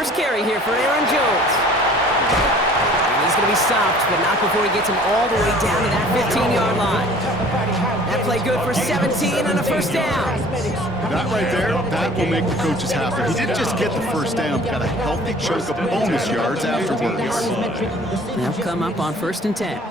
First carry here for Aaron Jones. And he's going to be stopped, but not before he gets him all the way down to that 15-yard line. That play good for 17 and a first down. That right there, that will make the coaches happy. He didn't just get the first down, got a healthy chunk of bonus yards afterwards. They'll come up on 1st and 10.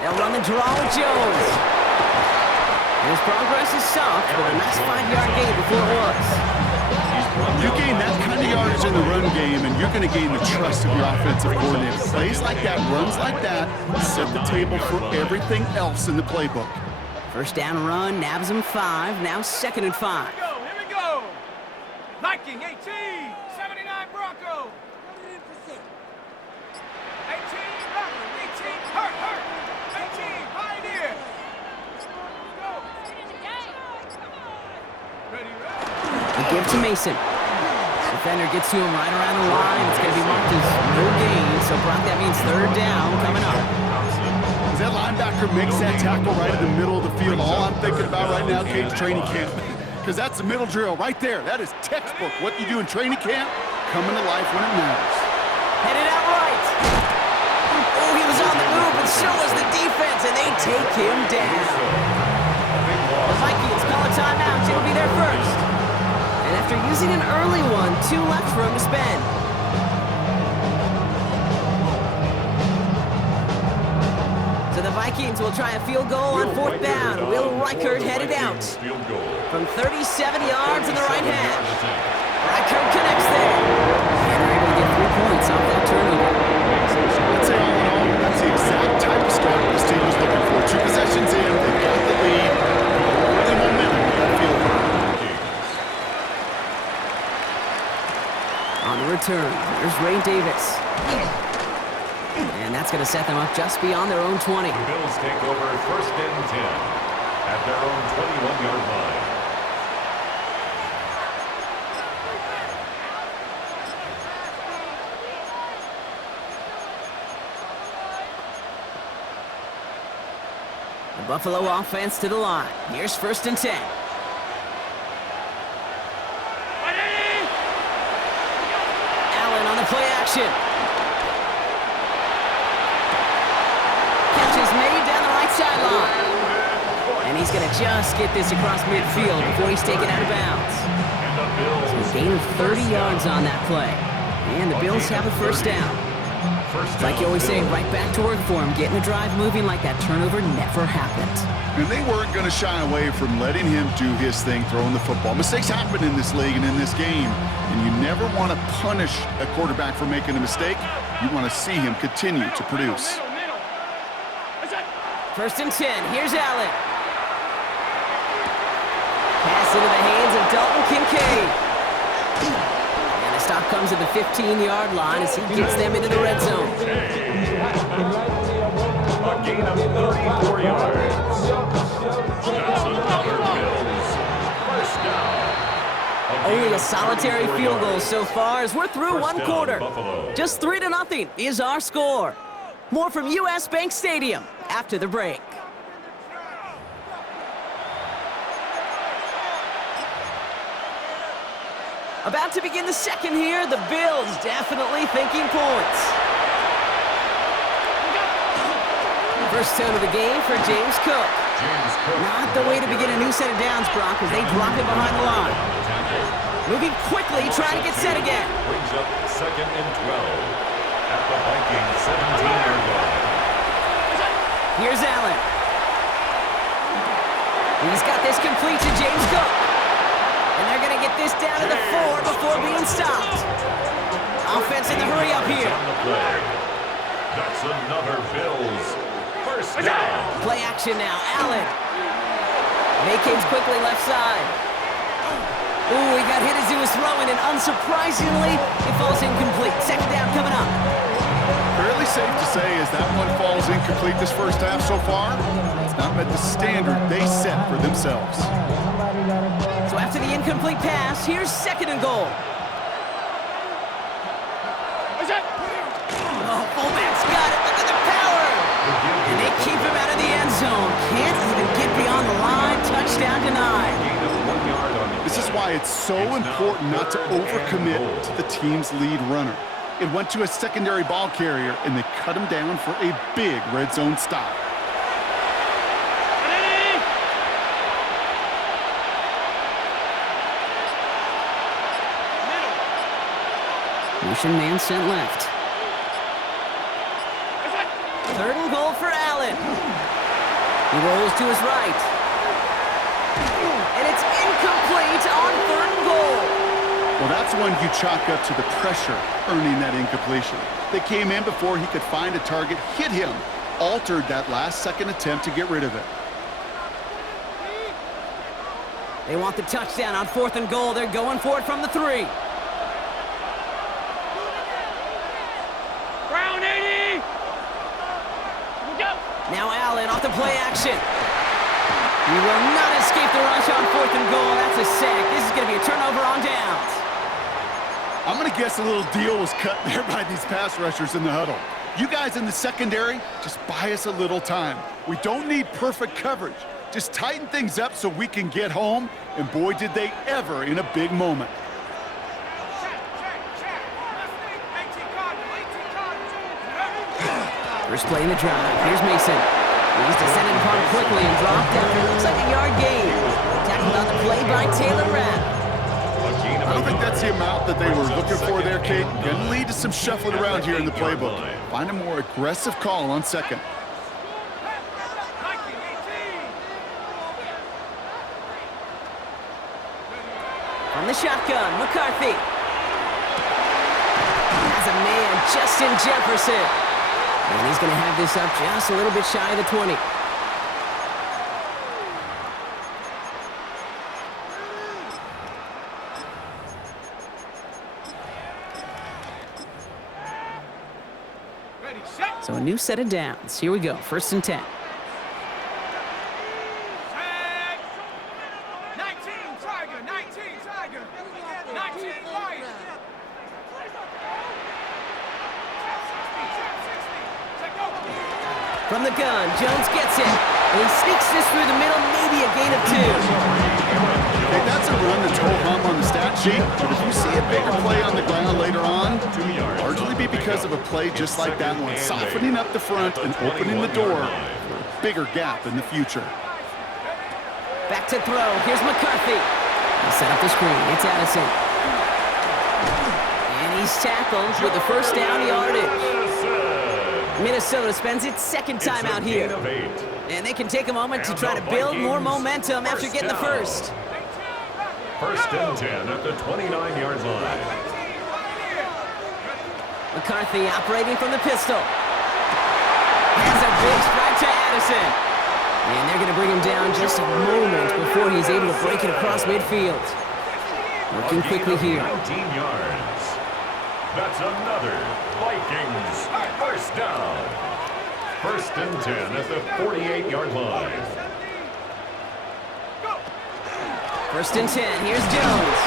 They'll run the draw with Jones. His progress is soft, but a nice 5-yard gain before it was. You gain that kind of yardage in the run game, and you're going to gain the trust of your offensive coordinator. Plays like that, runs like that, set the table for everything else in the playbook. First down run, nabs him 5, now 2nd and 5. Here we go. Viking 18, 79 Bronco. 18 Bronco, 18 hurt. 18 Pioneer. A give to Mason. Defender gets to him right around the line. It's going to be marked as no gain. So, Brock, that means 3rd down coming up. As that linebacker makes that tackle right in the middle of the field, all I'm thinking about right now, Cage, training camp. Because that's the middle drill right there. That is textbook. What you do in training camp, coming to life when it matters. Headed out right. Oh, he was on the move, but so was the defense, and they take him down. The Vikings call a timeout. He'll be there first. And after using an early one, 2 left for him to spend. So the Vikings will try a field goal on 4th down. Will Reichert headed out from 37 yards in the right half. Reichert connects there. And they're able to get 3 points off that turnover. I'd say all in all, that's the exact type of start this team was looking for. 2 possessions in, they got the lead. Early momentum with that field goal. On the return, there's Ray Davis. And that's going to set them up just beyond their own 20. The Bills take over 1st and 10 at their own 21-yard line. The Buffalo offense to the line. Here's 1st and 10. Allen on the play action. Catch is made down the right sideline. And he's going to just get this across midfield before he's taken out of bounds. So a gain of 30 yards on that play. And the Bills have a 1st down. Like you always say, right back to work for him. Getting the drive moving like that turnover never happened. And they weren't going to shy away from letting him do his thing, throwing the football. Mistakes happen in this league and in this game. And you never want to punish a quarterback for making a mistake. You want to see him continue to produce. 1st and 10. Here's Allen. Pass into the hands of Dalton Kincaid. And the stop comes at the 15-yard line as he gets them into the red zone. A gain of 34 yards. That's another Bills. 1st down. Only a solitary field goal so far as we're through 1 quarter. Just 3-0 is our score. More from U.S. Bank Stadium after the break. About to begin the 2nd here. The Bills definitely thinking points. First down of the game for James Cook. Not the way to begin a new set of downs, Brock, as they drop it behind the line. Moving quickly, trying to get set again. Brings up 2nd and 12 at the Vikings 17-yard line. Here's Allen. He's got this complete to James Cook. And they're going to get this down to the 4 before being stopped. Offense in the hurry up here. That's another Bills. 1st down. Play action now. Allen. Vacates quickly left side. Ooh, he got hit as he was throwing, and unsurprisingly, it falls incomplete. 2nd down coming up. Fairly safe to say as that one falls incomplete this first half so far, it's not met the standard they set for themselves. So after the incomplete pass, here's 2nd and goal. Oh, fullback's got it. Look at the power. And they keep him out of the end zone. Can't even get beyond the line. Touchdown denied. This is why it's so important not to overcommit to the team's lead runner. It went to a secondary ball carrier, and they cut him down for a big red zone stop. Motion man sent left. 3rd and goal for Allen. He rolls to his right. And it's incomplete on 3rd and goal. Well, that's one you chalk up to the pressure earning that incompletion. They came in before he could find a target, hit him, altered that last-second attempt to get rid of it. They want the touchdown on 4th and goal. They're going for it from the 3. Brown 80. Go. Now Allen off the play action. He will not escape the rush on 4th and goal. That's a sack. This is going to be a turnover on downs. I'm going to guess a little deal was cut there by these pass rushers in the huddle. You guys in the secondary, just buy us a little time. We don't need perfect coverage. Just tighten things up so we can get home, and boy, did they ever in a big moment. First play in the drive. Here's Mason. He's descended upon quickly and dropped after it looks like a yard gain. Tackled on the play by Taylor Rapp. I don't think that's the amount that they were looking for there, Kate. Going to lead to some shuffling around here in the playbook. Find a more aggressive call on 2nd. From the shotgun, McCarthy. Has a man, Justin Jefferson. And he's going to have this up just a little bit shy of the 20. Ready, set. So a new set of downs. Here we go, 1st and 10. Set. 19 Tiger, 19 Tiger. 19 Lion. From the gun, Jones gets it. And he sneaks this through the middle, maybe a gain of 2. Hey, that's a run that's ho-hum on the stat sheet, but if you see a bigger play on the ground later on, largely be because of a play just like that one, softening up the front and opening the door for a bigger gap in the future. Back to throw. Here's McCarthy. He'll set up the screen. It's Addison. And he's tackled with the first down yardage. Minnesota spends its 2nd time out here. And they can take a moment to try to build more momentum after getting the first. 1st and 10 at the 29-yard line. McCarthy operating from the pistol. Has a big strike to Addison. And they're going to bring him down just a moment before he's able to break it across midfield. Working quickly here. 19 yards. That's another Vikings 1st down. 1st and 10 at the 48-yard line. 1st and 10. Here's Jones.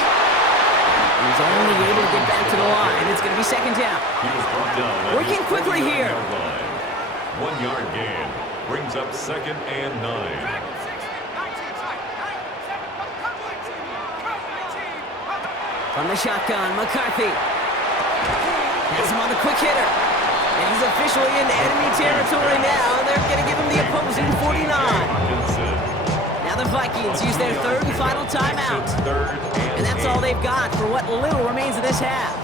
He's only able to get back to the line. It's going to be 2nd down. He was brought down at Working his quickly 40-yard here. line. 1-yard gain brings up 2nd and 9. From the shotgun, McCarthy. Has him on the quick hitter. And he's officially in enemy territory now. They're going to give him the opposing 49. Now the Vikings use their 3rd and final timeout. And that's all they've got for what little remains of this half.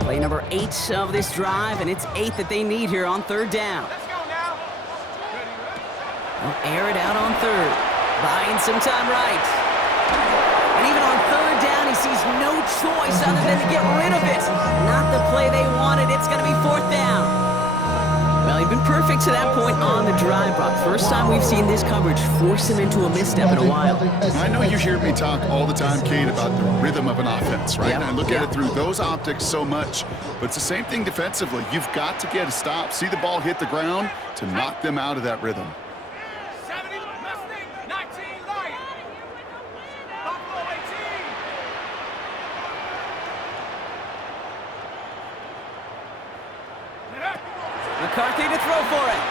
Play number 8 of this drive, and it's 8 that they need here on 3rd down. Let's go now. Well, air it out on third. Buying some time right. And even on third down, he sees no choice other than to get rid of it. Not the play they wanted. It's going to be fourth down. Well, he's been perfect to that point on the drive, Brock. First time we've seen this coverage force him into a misstep in a while. I know you hear me talk all the time, Kate, about the rhythm of an offense, right? Yep. And I look at it through those optics so much. But it's the same thing defensively. You've got to get a stop, see the ball hit the ground to knock them out of that rhythm. 70, Mustang, 19, Lion. Buffalo 18. McCarthy to throw for it.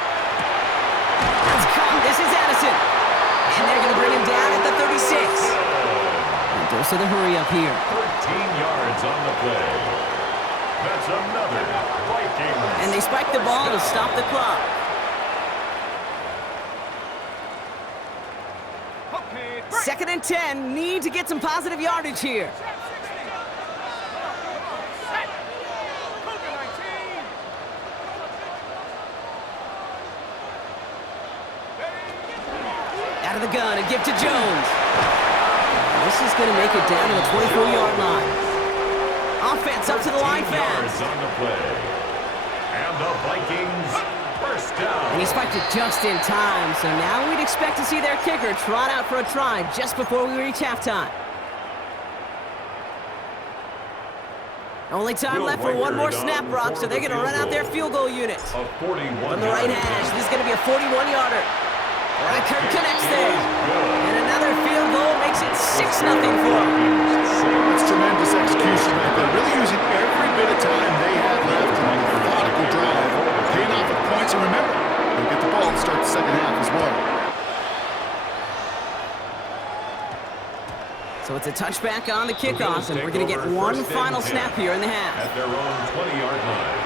It's caught. This is Addison. And they're going to bring him down at the 36. And dose of the hurry up here. 13 yards on the play. That's another Vikings. And they spike the ball to stop the clock. Okay, break. 2nd and 10. Need to get some positive yardage here. Set. Cougar 19. Out of the gun and give to Jones. This is going to make it down to the 24-yard line. Offense up to the line 13 yards fast. on the play. And the Vikings first down. And he spiked it just in time, so now we'd expect to see their kicker trot out for a try just before we reach halftime. Only time left for one more snap, Brock, so they're going to run out their field goal units. A 41 From the right hash, this is going to be a 41-yarder. Reichert connects there. And another field goal makes it 6-0 for them. That's tremendous execution right there. Really using every bit of time they have left in a methodical drive. Paying off with points, and remember, they'll get the ball to start the second half as well. So it's a touchback on the kickoff, and we're going to get one final snap here in the half. At their own 20-yard line.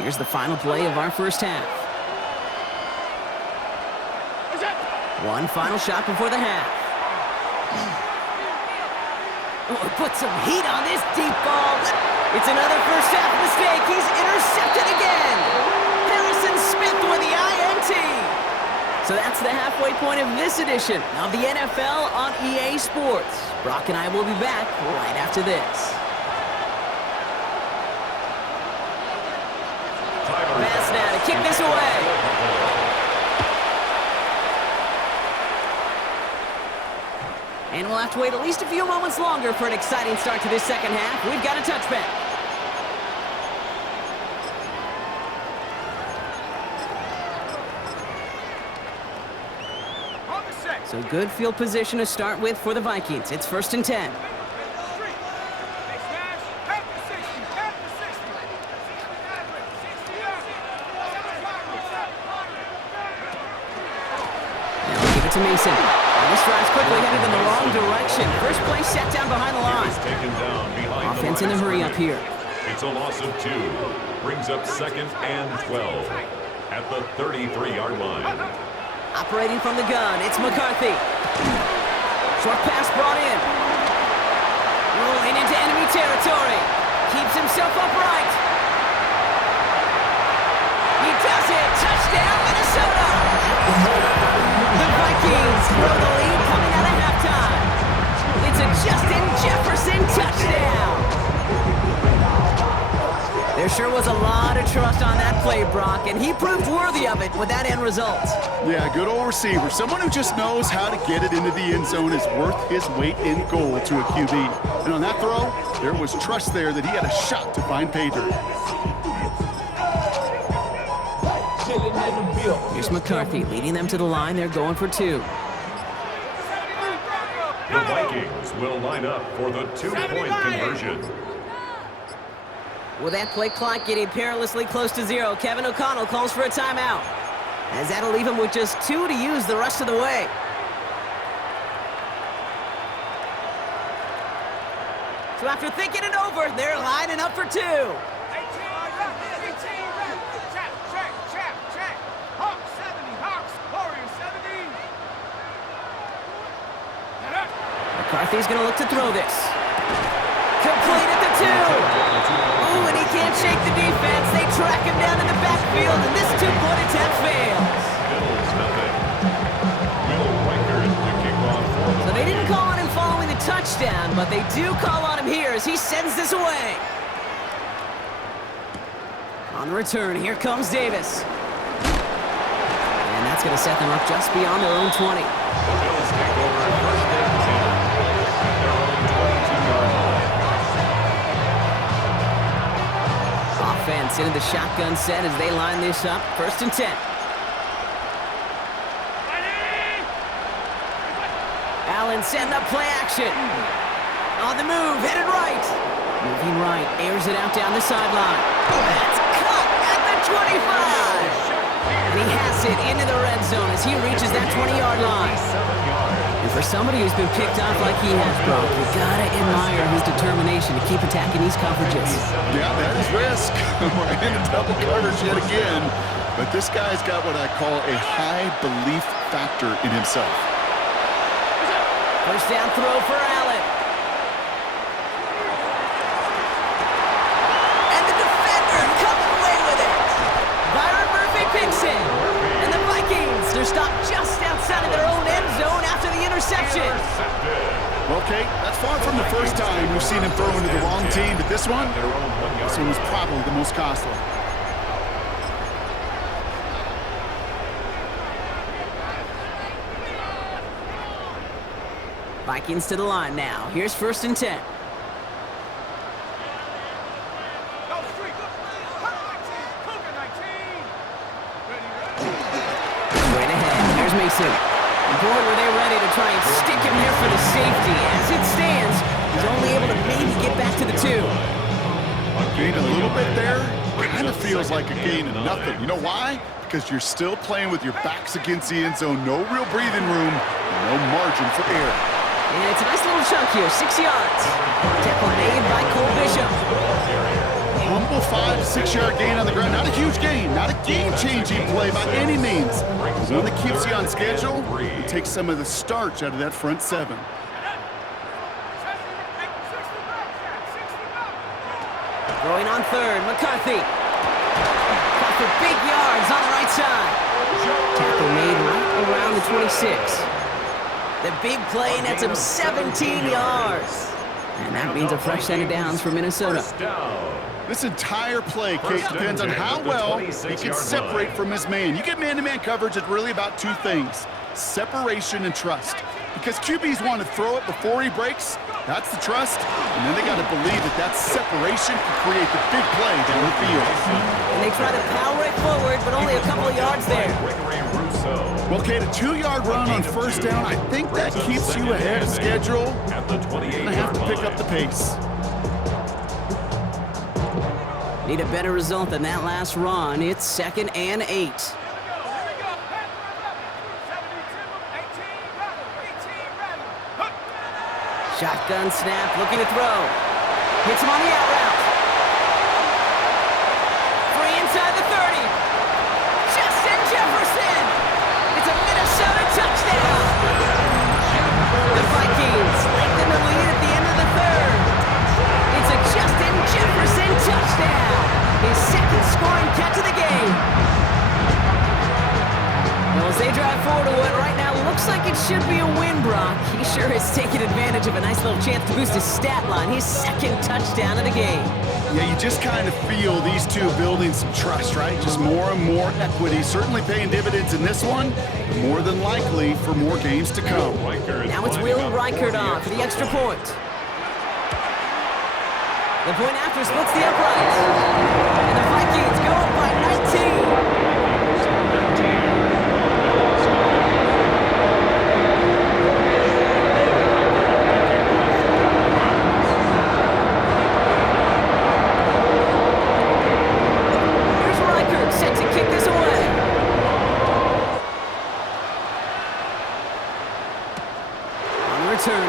Here's the final play of our first half. One final shot before the half. Oh, put some heat on this deep ball. It's another first half mistake. He's intercepted again. Harrison Smith with the INT. So that's the halfway point of this edition of the NFL on EA Sports. Brock and I will be back right after this. Pass now to kick this away. And we'll have to wait at least a few moments longer for an exciting start to this second half. We've got a touchback. On the set. So good field position to start with for the Vikings. It's 1st and 10. Street. They smash. At the 60. At the 60. 60 yards. Now we'll give it to Mason. And this drive's quickly headed in the wrong direction. First play set down behind the line. Taken down behind Offense in the hurry up here. It's a loss of 2. Brings up 2nd and 12 at the 33-yard line. Operating from the gun, it's McCarthy. Short pass brought in. Rolling into enemy territory. Keeps himself upright. He does it. Touchdown, Minnesota. The Vikings grow the lead coming out of halftime. It's a Justin Jefferson touchdown. There sure was a lot of trust on that play, Brock, and he proved worthy of it with that end result. Yeah, good old receiver. Someone who just knows how to get it into the end zone is worth his weight in gold to a QB. And on that throw, there was trust there that he had a shot to find pay dirt. Here's McCarthy leading them to the line. They're going for 2. The Vikings will line up for the 2-point conversion. With that play clock getting perilously close to 0, Kevin O'Connell calls for a timeout, as that'll leave him with just 2 to use the rest of the way. So after thinking it over, they're lining up for 2. 18 check, check, check, check. Hawks 70, Hawks, Warriors 70. McCarthy's going to look to throw this. Complete at the 2. Ooh, and he can't shake the defense. They track him down in the backfield, and this two-point attempt fails. Bills nothing. Will Riker to kick off for the So they didn't Vikings. call on him following the touchdown, but they do call on him here as he sends this away. On the return, here comes Davis. And that's going to set them up just beyond their own 20. The Bills take over at first and 10 at their own 22-yard line. Offense into the shotgun set as they line this up. First and 10. Allen setting up play action. On the move, headed right. Moving right, airs it out down the sideline. That's caught at the 25. And he has it into the red zone as he reaches that 20-yard line. 7 yards. And for somebody who's been picked off like he has, Brock, you gotta admire his determination to keep attacking these coverages. Yeah, that is risk. We're in a double coverage yet again. But this guy's got what I call a high belief factor in himself. First down throw for Allen. And the defender comes away with it. Byron Murphy picks it. And the Vikings, they're stopped just outside of their own end zone after the interception. Well, Kate, that's far from the first time we've seen him throw into the wrong team, but this one was probably the most costly. Vikings to the line now. Here's first and 10. Go street. Cougar 19. Ready. Right ahead. Here's Mason. Boy, were they ready to try and stick him here for the safety. As it stands, he's only able to maybe get back to the 2. Gain a little bit there. Kind of feels like a gain of nothing. You know why? Because you're still playing with your backs against the end zone. No real breathing room. No margin for error. And it's a nice little chunk here, 6 yards. Tackle made by Cole Bishop. Humble 5-6 yard gain on the ground. Not a huge gain. Not a game-changing play by any means. But one that keeps you on schedule and takes some of the starch out of that front 7. Throwing on third, McCarthy. Caught for big yards on the right side. Tackle made right around the 26. The big play nets him 17 yards. And that means a fresh set of downs for Minnesota. First down. This entire play, Kate, depends on how well he can separate from his man. You get man-to-man coverage, it's really about two things: separation and trust. Because QBs want to throw it before he breaks. That's the trust. And then they got to believe that that separation can create the big play down the field. And they try to power it forward, but only a couple of yards there. Well, Kate, a 2-yard run on first down, I think that keeps you ahead of schedule. At the 28 I have to pick up the pace. Need a better result than that last run. It's 2nd and 8. Shotgun snap, looking to throw. Hits him on the out route. Free inside the 30. Justin Jefferson. It's a Minnesota touchdown. The Vikings lengthen the lead at the end of the 3rd. It's a Justin Jefferson touchdown. His 2nd scoring catch of the game. Well, as they drive forward to what right now looks like it should be a win, Brock, he sure has taken advantage of a nice little chance to boost his stat line. His 2nd touchdown of the game. Yeah, you just kind of feel these two building some trust, right? Just more and more equity. Certainly paying dividends in this one, but more than likely for more games to come. Now it's Will Reichert on for the extra point. The point after splits the uprights. And the Vikings go up by 19.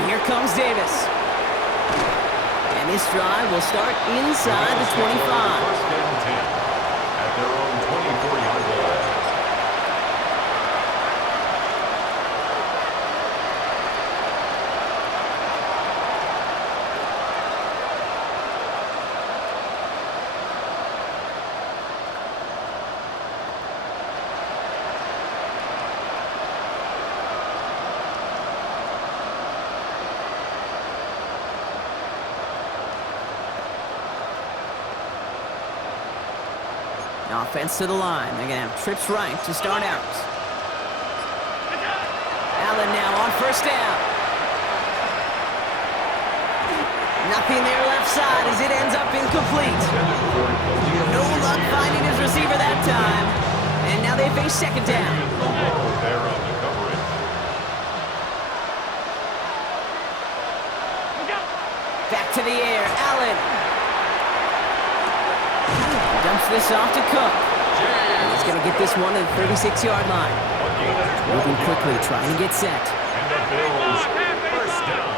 Here comes Davis. And this drive will start inside the 25. First and 10 at their own 24-yard line. Offense to the line. They're going to have trips right to start out. Allen now on first down. Nothing there left side as it ends up incomplete. No luck finding his receiver that time. And now they face second down. There on the coverage. Back to the air. Allen. Dumps this off to Cook. And he's going to get this one to the 36-yard line. Moving quickly, trying to get set. And the Bills, first down.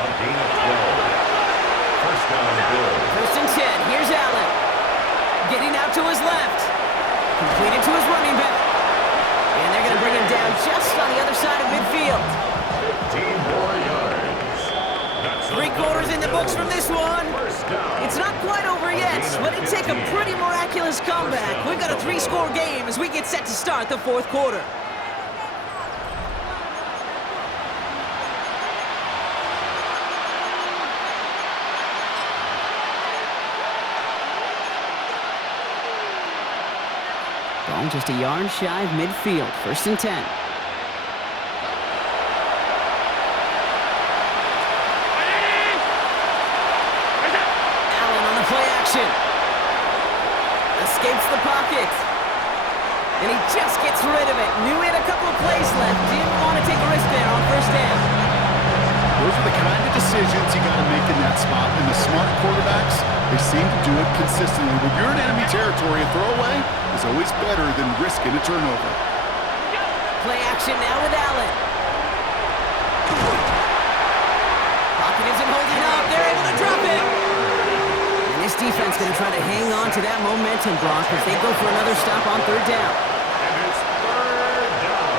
A gain of 12. First down, Bills. First and 10. Here's Allen. Getting out to his left. Completed to his running back. And they're going to bring him down just on the other side of midfield. 15 more yards. That's 3/4 in the books from this one. first down. It's not quite over yet, but it take a pretty miraculous comeback. We've got a 3-score game as we get set to start the fourth quarter. Ball just a yard shy of midfield. First and 10. Allen on the play action. Escapes the pocket. And he just gets rid of it. Knew he had a couple of plays left. Didn't want to take a risk there on first down. Those are the kind of decisions you got to make in that spot. And the smart quarterbacks, they seem to do it consistently. When you're in enemy territory, a throwaway is always better than risking a turnover. Play action now with Allen. Pocket isn't holding up. They're able to drop it. And this defense going to try to hang on to that momentum, Brock, as they go for another stop on third down. And it's third down.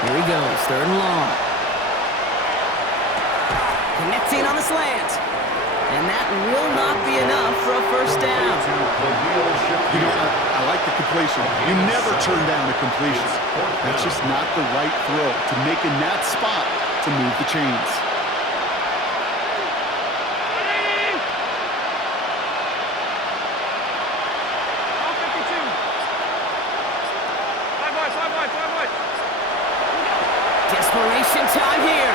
Here he goes, third and long. Connecting on the slant. And that will not be enough for a first down. You know, I like the completion. You never turn down a completion. That's just not the right throw to make in that spot to move the chains. Desperation time here.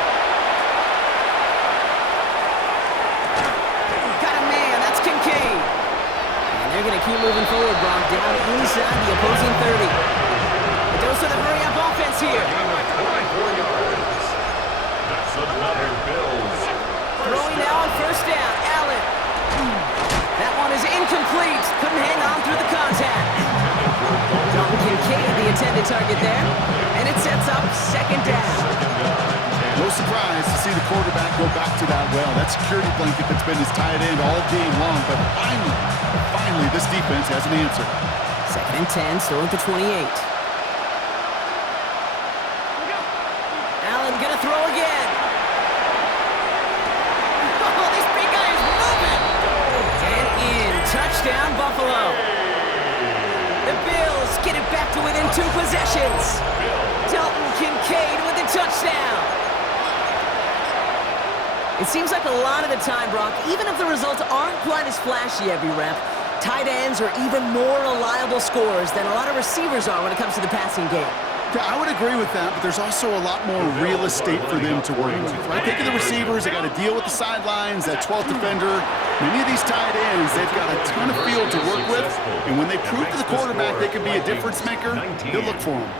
Got a man, that's Kincaid. And they're going to keep moving forward, Brock, down inside the opposing 30. A dose of the hurry-up offense here. 24 yards. That's another Bills. Throwing now on first down, Allen. That one is incomplete. Couldn't hang on through the contact. Dalton Kincaid, the intended target there. And it sets up second down. No surprise to see the quarterback go back to that well. That security blanket that's been his tight end all game long. But finally, this defense has an answer. Second and 10, still at the 28. Allen gonna throw again. Oh, this big guy is moving. And in, touchdown Buffalo. The Bills get it back to within 2 possessions. Dalton Kincaid with the touchdown. It seems like a lot of the time, Brock, even if the results aren't quite as flashy every rep, tight ends are even more reliable scorers than a lot of receivers are when it comes to the passing game. Yeah, I would agree with that, but there's also a lot more real estate for them to work with. Right? Think of the receivers, they got to deal with the sidelines, that 12th defender. Many of these tight ends, they've got a ton of field to work with, and when they prove to the quarterback they can be a difference maker, he'll look for them.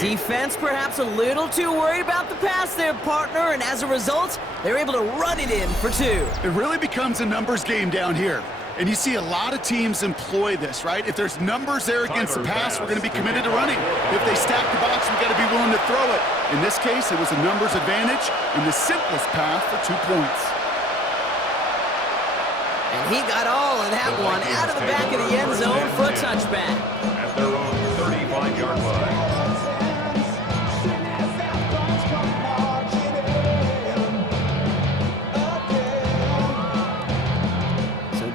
Defense perhaps a little too worried about the pass there, partner, and as a result, they're able to run it in for 2. It really becomes a numbers game down here. And you see a lot of teams employ this, right? If there's numbers there against the pass, we're going to be committed to running. If they stack the box, we've got to be willing to throw it. In this case, it was a numbers advantage and the simplest path for 2 points. And he got all of that one out of the back of the end zone for a touchback. At their own 35-yard line.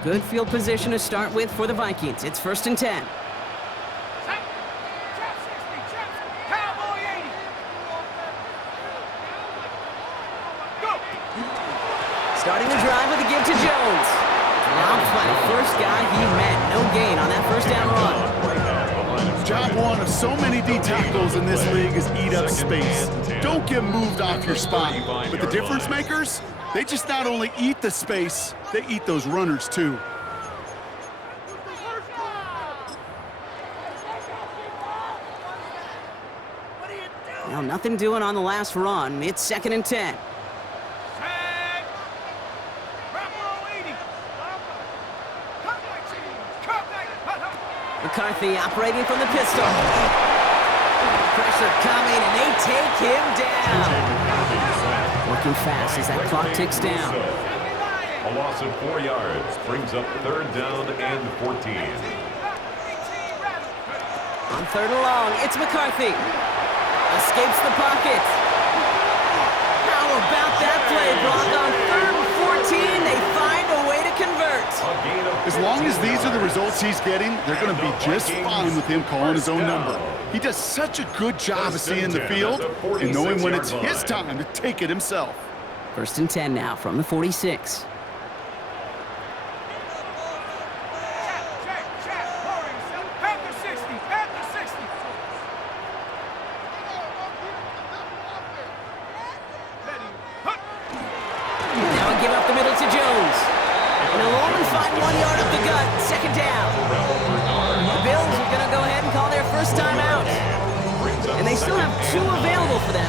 Good field position to start with for the Vikings. It's first and 10. Cowboy 80. Starting the drive with a give to Jones. Dropped by the first guy he met. No gain on that first down run. Job one of so many D tackles in this league is eat up space. Don't get moved off your spot. But the difference makers, they just not only eat the space, they eat those runners too. Well, nothing doing on the last run. It's 2nd and 10. Set. Bravo 80. Cut back, team. Cut back. McCarthy operating from the pistol. Pressure coming, and they take him down. Working fast as that clock ticks down. A loss of 4 yards brings up 3rd down and 14. On 3rd and long, it's McCarthy. Escapes the pocket. How about that play, Brock? On 3rd and 14, they find a way to convert. As long as these are the results he's getting, they're going to be just fine with him calling his own number. He does such a good job of seeing the field and knowing when it's his time to take it himself. 1st and 10 now from the 46.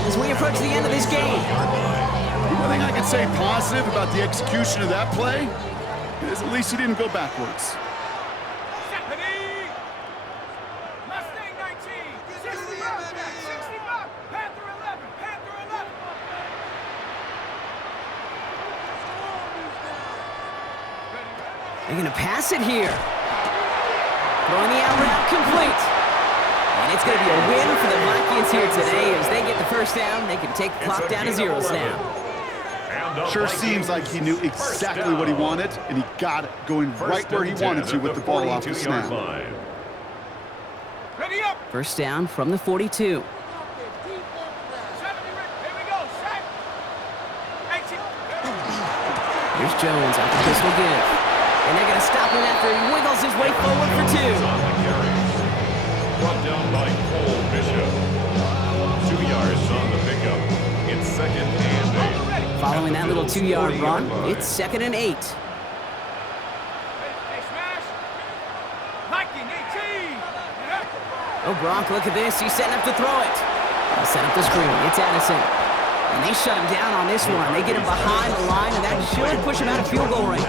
As we approach the end of this game. One thing I can say positive about the execution of that play is at least he didn't go backwards. Mustang 19, 65, 65, Panther 11, Panther 11. They're going to pass it here. Throwing the out route complete. And it's going to be a win for the Vikings here today. As they get the first down, they can take the clock down to zeros now. Sure seems like he knew exactly what he wanted, and he got it, going right where he wanted to with the ball off the snap. Ready up. First down from the 42. Here's Jones after pistol give. And they're going to stop him after he wiggles his way forward for 2. Brought down by Cole Bishop. 2 yards on the pickup. It's 2nd and 8. Following that little 2-yard run, it's 2nd and 8. Hey, smash. Viking 18. Oh, Brock, look at this. He's setting up to throw it. He'll set up the screen. It's Addison. And they shut him down on this one. They get him behind the line, and that should push him out of field goal range.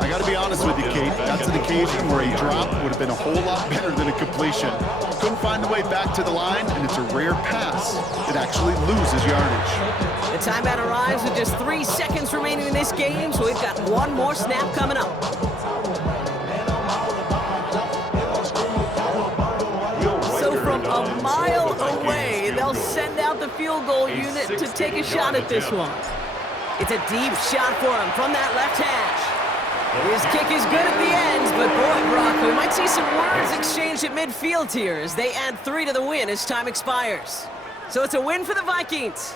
I got to be honest with you, Kate. That's an occasion where a drop would have been a whole lot better than a completion. Couldn't find the way back to the line, and it's a rare pass. It actually loses yardage. The timeout arrives with just 3 seconds remaining in this game, so we've got one more snap coming up. So from a mile away, they'll send out the field goal unit to take a shot at this one. It's a deep shot for him from that left hash. His kick is good at the ends, but boy, Brock, we might see some words exchanged at midfield here as they add 3 to the win as time expires. So it's a win for the Vikings.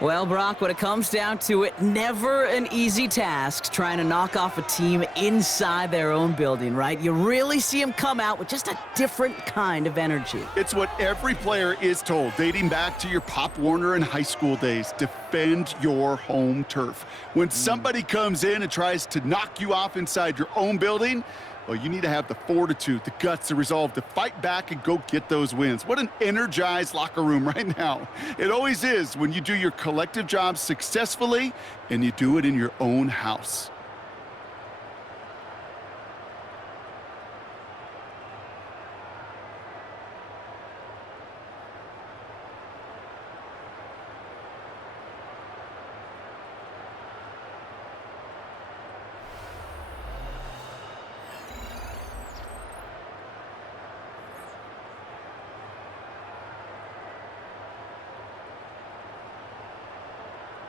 Well, Brock, when it comes down to it, never an easy task trying to knock off a team inside their own building, right? You really see them come out with just a different kind of energy. It's what every player is told, dating back to your Pop Warner and high school days. Defend your home turf. When somebody comes in and tries to knock you off inside your own building, well, you need to have the fortitude, the guts, the resolve to fight back and go get those wins. What an energized locker room right now. It always is when you do your collective job successfully and you do it in your own house.